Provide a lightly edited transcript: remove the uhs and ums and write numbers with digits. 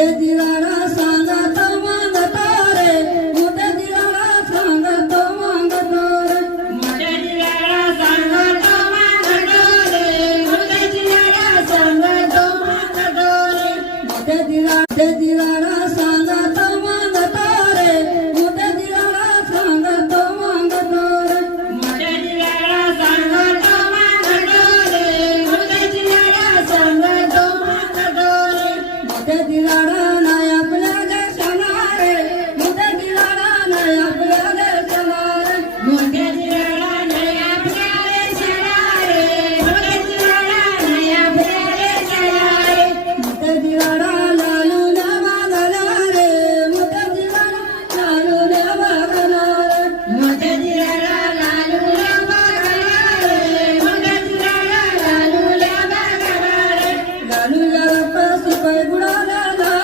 दिलारा सांगतो मागतो रे मोठे दिलारा सांगतो मागतो रे मोठे दिलारा सांगतो मागतो रे मोठे दिलारा सांगतो मागतो रे मोठे दिलारा सांगतो मागतो रे मोठे दिलारा सांगतो मागतो रे मोठे दिलारा सांगतो मागतो रे मोठे दिलारा सांगतो मागतो रे मोठे दिलारा